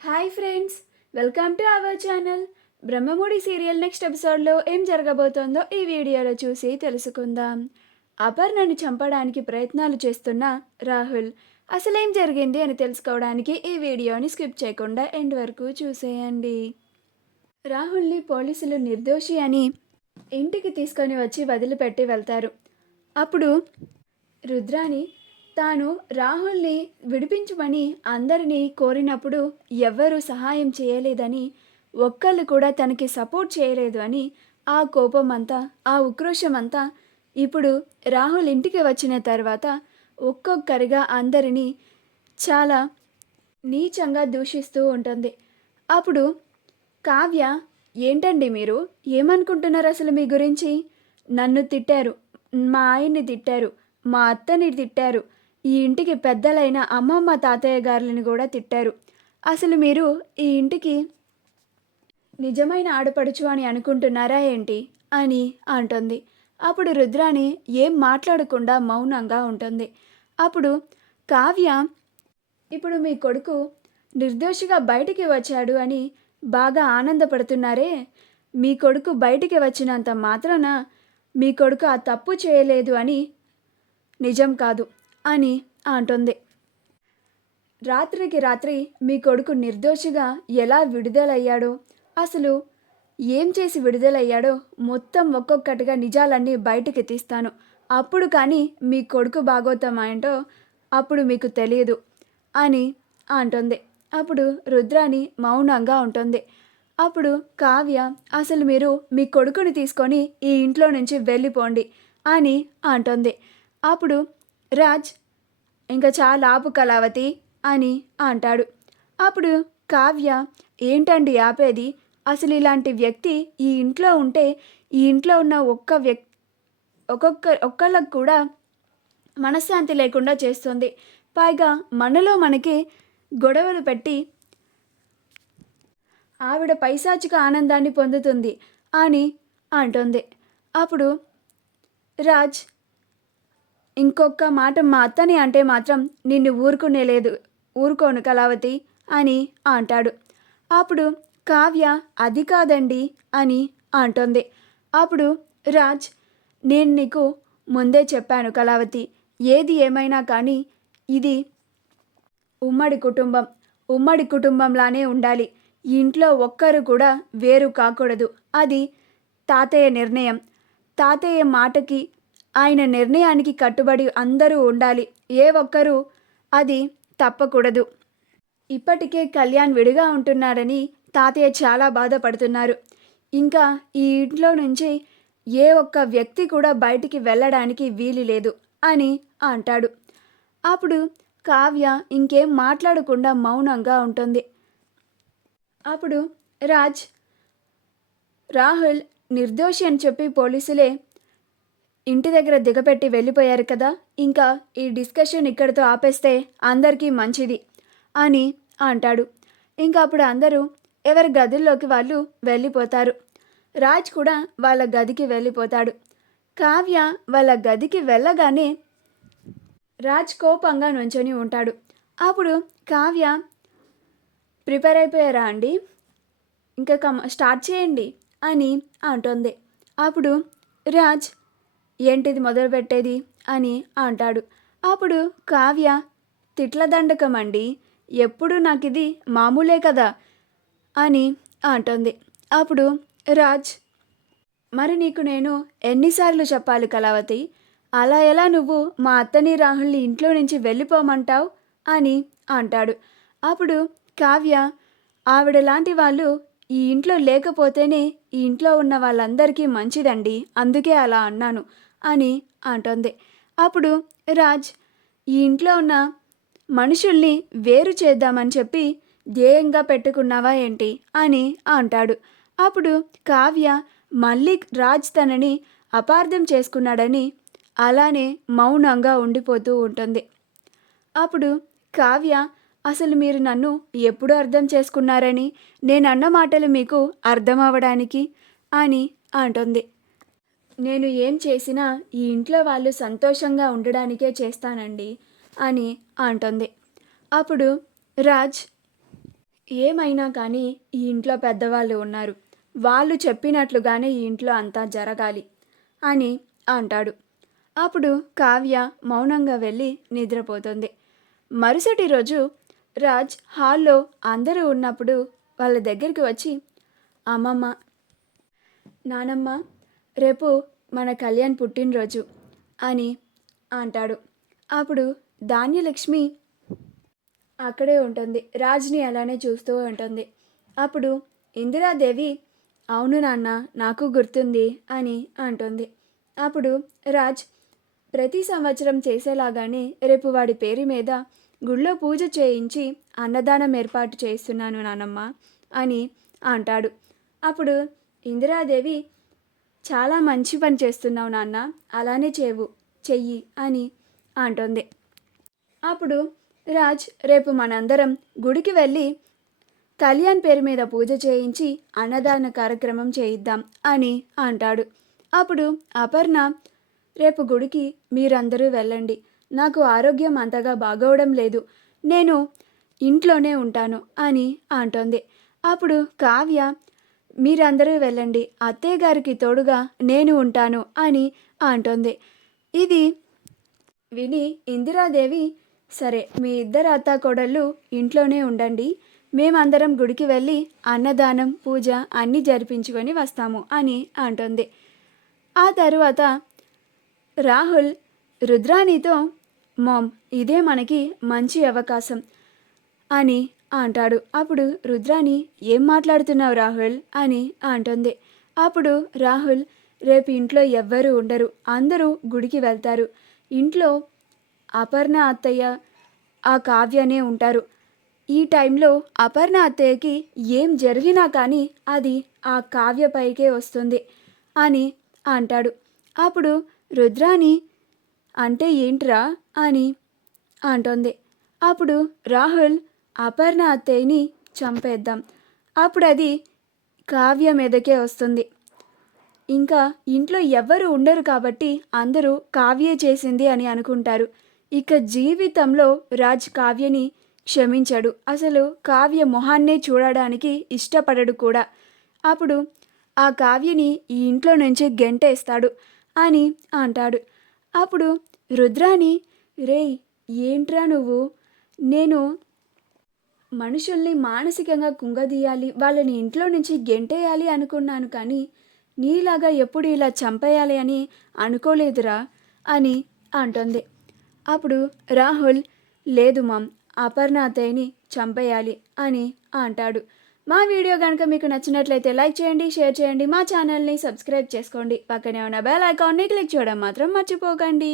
Hi friends, welcome to our channel. Brahmamudi serial next ఎపిసోడ్లో ఏం జరగబోతోందో ఈ వీడియోలో చూసి తెలుసుకుందాం. అపర్ణని చంపడానికి ప్రయత్నాలు చేస్తున్న రాహుల్ అసలేం జరిగింది అని తెలుసుకోవడానికి ఈ వీడియోని స్కిప్ చేయకుండా ఎండ్ వరకు చూసేయండి. రాహుల్ని పోలీసులు నిర్దోషి అని ఇంటికి తీసుకొని వచ్చి వదిలిపెట్టి వెళ్తారు. అప్పుడు రుద్రాని తాను రాహుల్ని విడిపించమని అందరినీ కోరినప్పుడు ఎవ్వరూ సహాయం చేయలేదని, ఒక్కళ్ళు కూడా తనకి సపోర్ట్ చేయలేదు అని ఆ కోపం అంతా, ఆ ఉక్రోషం అంతా ఇప్పుడు రాహుల్ ఇంటికి వచ్చిన తర్వాత ఒక్కొక్కరిగా అందరినీ చాలా నీచంగా దూషిస్తూ ఉంటుంది. అప్పుడు కావ్య, ఏంటండి మీరు ఏమనుకుంటున్నారు అసలు మీ గురించి? నన్ను తిట్టారు, మా ఆయన్ని తిట్టారు, మా అత్తని తిట్టారు, ఈ ఇంటికి పెద్దలైన అమ్మమ్మ తాతయ్య గారులను కూడా తిట్టారు. అసలు మీరు ఈ ఇంటికి నిజమైన ఆడపడుచు అని అనుకుంటున్నారా ఏంటి అని అంటుంది. అప్పుడు రుద్రాని ఏం మాట్లాడకుండా మౌనంగా ఉంటుంది. అప్పుడు కావ్య, ఇప్పుడు మీ కొడుకు నిర్దోషిగా బయటికి వచ్చాడు అని బాగా ఆనందపడుతున్నారే, మీ కొడుకు బయటికి వచ్చినంత మాత్రాన మీ కొడుకు ఆ తప్పు చేయలేదు అని నిజం కాదు అని అంటుంది. రాత్రికి రాత్రి మీ కొడుకు నిర్దోషిగా ఎలా విడుదలయ్యాడో, అసలు ఏం చేసి విడుదలయ్యాడో మొత్తం ఒక్కొక్కటిగా నిజాలన్నీ బయటికి తీస్తాను. అప్పుడు కానీ మీ కొడుకు బాగోతం ఏంటో అప్పుడు మీకు తెలియదు అని అంటుంది. అప్పుడు రుద్రాని మౌనంగా ఉంటుంది. అప్పుడు కావ్య, అసలు మీరు మీ కొడుకుని తీసుకొని ఈ ఇంట్లో నుంచి వెళ్ళిపోండి అని అంటుంది. అప్పుడు రాజ్, ఇంకా చాలా ఆపు కళావతి అని అంటాడు. అప్పుడు కావ్య, ఏంటండి ఆపేది? అసలు ఇలాంటి వ్యక్తి ఈ ఇంట్లో ఉంటే ఈ ఇంట్లో ఉన్న ఒక్కళ్ళకు కూడా మనశ్శాంతి లేకుండా చేస్తుంది. పైగా మనలో మనకి గొడవలు పెట్టి ఆవిడ పైశాచిక ఆనందాన్ని పొందుతుంది అని అంటుంది. అప్పుడు రాజ్, ఇంకొక మాట మా అత్తని అంటే మాత్రం నిన్ను ఊరుకోను కళావతి అని అంటాడు. అప్పుడు కావ్య, అది కాదండి అని అంటుంది. అప్పుడు రాజ్, నేను నీకు ముందే చెప్పాను కళావతి, ఏది ఏమైనా కానీ ఇది ఉమ్మడి కుటుంబంలానే ఉండాలి. ఈ ఇంట్లో ఒక్కరు కూడా వేరు కాకూడదు. అది తాతయ్య నిర్ణయం. తాతయ్య మాటకి, ఆయన నిర్ణయానికి కట్టుబడి అందరూ ఉండాలి. ఏ ఒక్కరూ అది తప్పకూడదు. ఇప్పటికే కళ్యాణ్ విడిగా ఉంటున్నాడని తాతయ్య చాలా బాధపడుతున్నారు. ఇంకా ఈ ఇంట్లో నుంచి ఏ ఒక్క వ్యక్తి కూడా బయటికి వెళ్ళడానికి వీలు లేదు అని అంటాడు. అప్పుడు కావ్య ఇంకేం మాట్లాడకుండా మౌనంగా ఉంటుంది. అప్పుడు రాహుల్ నిర్దోషి అని చెప్పి పోలీసులే ఇంటి దగ్గర దిగపెట్టి వెళ్ళిపోయారు కదా, ఇంకా ఈ డిస్కషన్ ఇక్కడితో ఆపేస్తే అందరికీ మంచిది అని అంటాడు. ఇంకా అప్పుడు అందరూ ఎవరి గదుల్లోకి వాళ్ళు వెళ్ళిపోతారు. రాజ్ కూడా వాళ్ళ గదికి వెళ్ళిపోతాడు. కావ్య వాళ్ళ గదికి వెళ్ళగానే రాజ్ కోపంగా నుంచొని ఉంటాడు. అప్పుడు కావ్య, ప్రిపేర్ అయిపోయారా అండి, ఇంకా స్టార్ట్ చేయండి అని అంటుంది. అప్పుడు రాజ్, ఏంటిది మొదలుపెట్టేది అని అంటాడు. అప్పుడు కావ్య, తిట్ల దండకం అండి, ఎప్పుడు నాకు ఇది మామూలే కదా అని అంటుంది. అప్పుడు రాజ్, మరి నీకు నేను ఎన్నిసార్లు చెప్పాలి కళావతి, అలా ఎలా నువ్వు మా అత్తని రాహుల్ని ఇంట్లో నుంచి వెళ్ళిపోమంటావు అని అంటాడు. అప్పుడు కావ్య, ఆవిడలాంటి వాళ్ళు ఈ ఇంట్లో లేకపోతేనే ఈ ఇంట్లో ఉన్న వాళ్ళందరికీ మంచిదండి, అందుకే అలా అన్నాను అని అంటుంది. అప్పుడు రాజ్, ఈ ఇంట్లో ఉన్న మనుషుల్ని వేరు చేద్దామని చెప్పి ధ్యేయంగా పెట్టుకున్నావా ఏంటి అని అంటాడు. అప్పుడు కావ్య మళ్ళీ రాజ్ తనని అపార్థం చేసుకున్నాడని అలానే మౌనంగా ఉండిపోతూ ఉంటుంది. అప్పుడు కావ్య, అసలు మీరు నన్ను ఎప్పుడు అర్థం చేసుకున్నారని, నేనన్న మాటలు మీకు అర్థం అవ్వడానికి అని అంటుంది. నేను ఏం చేసినా ఈ ఇంట్లో వాళ్ళు సంతోషంగా ఉండడానికే చేస్తానండి అని అంటుంది. అప్పుడు రాజ్, ఏమైనా కానీ ఈ ఇంట్లో పెద్దవాళ్ళు ఉన్నారు. వాళ్ళు చెప్పినట్లుగానే ఈ ఇంట్లో అంతా జరగాలి అని అంటాడు. అప్పుడు కావ్య మౌనంగా వెళ్ళి నిద్రపోతుంది. మరుసటి రోజు రాజ్ హాల్లో అందరూ ఉన్నప్పుడు వాళ్ళ దగ్గరికి వచ్చి, అమ్మమ్మ, నానమ్మ, రేపు మన కళ్యాణ్ పుట్టినరోజు అని అంటాడు. అప్పుడు ధాన్యలక్ష్మి అక్కడే ఉంటుంది. రాజ్ని అలానే చూస్తూ ఉంటుంది. అప్పుడు ఇందిరాదేవి, అవును నాన్న, నాకు గుర్తుంది అని అంటుంది. అప్పుడు రాజ్, ప్రతి సంవత్సరం చేసేలాగానే రేపు వాడి పేరు మీద గుళ్ళో పూజ చేయించి అన్నదానం ఏర్పాటు చేస్తున్నాను నానమ్మ అని అంటాడు. అప్పుడు ఇందిరాదేవి, చాలా మంచి పని చేస్తున్నావు నాన్న, అలానే చెయ్యి అని అంటుంది. అప్పుడు రాజ్, రేపు మనందరం గుడికి వెళ్ళి కళ్యాణ్ పేరు మీద పూజ చేయించి అన్నదాన కార్యక్రమం చేయిద్దాం అని అంటాడు. అప్పుడు అపర్ణ, రేపు గుడికి మీరందరూ వెళ్ళండి, నాకు ఆరోగ్యం అంతగా బాగోవడం లేదు, నేను ఇంట్లోనే ఉంటాను అని అంటుంది. అప్పుడు కావ్య, మీరందరూ వెళ్ళండి, అత్తయ్య గారికి తోడుగా నేను ఉంటాను అని అంటుంది. ఇది విని ఇందిరాదేవి, సరే, మీ ఇద్దరు అత్తాకోడళ్ళు ఇంట్లోనే ఉండండి, మేమందరం గుడికి వెళ్ళి అన్నదానం పూజ అన్నీ జరిపించుకొని వస్తాము అని అంటుంది. ఆ తరువాత రాహుల్ రుద్రాణితో, మామ్, ఇదే మనకి మంచి అవకాశం అని అంటాడు. అప్పుడు రుద్రాణి, ఏం మాట్లాడుతున్నావు రాహుల్ అని అంటుంది. అప్పుడు రాహుల్, రేపు ఇంట్లో ఎవ్వరూ ఉండరు, అందరూ గుడికి వెళ్తారు, ఇంట్లో అపర్ణ అత్తయ్య ఆ కావ్యనే ఉంటారు, ఈ టైంలో అపర్ణ అత్తయ్యకి ఏం జరిగినా కానీ అది ఆ కావ్య పైకే వస్తుంది అని అంటాడు. అప్పుడు రుద్రాణి, అంటే ఏంట్రా అని అంటుంది. అప్పుడు రాహుల్, అపర్ణ అత్తయ్యని చంపేద్దాం, అప్పుడు అది కావ్య మీదకే వస్తుంది, ఇంకా ఇంట్లో ఎవ్వరు ఉండరు కాబట్టి అందరూ కావ్యే చేసింది అని అనుకుంటారు, ఇక జీవితంలో రాజ్ కావ్యని క్షమించడు, అసలు కావ్య మొహాన్నే చూడడానికి ఇష్టపడడు కూడా, అప్పుడు ఆ కావ్యని ఈ ఇంట్లో నుంచి గెంటేస్తాడు అని అంటాడు. అప్పుడు రుద్రాణి, రేయ్, ఏంట్రా నువ్వు, నేను మనుషుల్ని మానసికంగా కుంగదీయాలి, వాళ్ళని ఇంట్లో నుంచి గెంటేయాలి అనుకున్నాను, కానీ నీలాగా ఎప్పుడు ఇలా చంపేయాలి అని అనుకోలేదురా అని అంటుంది. అప్పుడు రాహుల్, లేదు మామ్, అపర్ణ అత్తయ్యని చంపేయాలి అని అంటాడు. మా వీడియో కనుక మీకు నచ్చినట్లయితే లైక్ చేయండి, షేర్ చేయండి, మా ఛానల్ని సబ్స్క్రైబ్ చేసుకోండి, పక్కనే ఉన్న బెల్ ఐకాన్ని క్లిక్ చేయడం మాత్రం మర్చిపోకండి.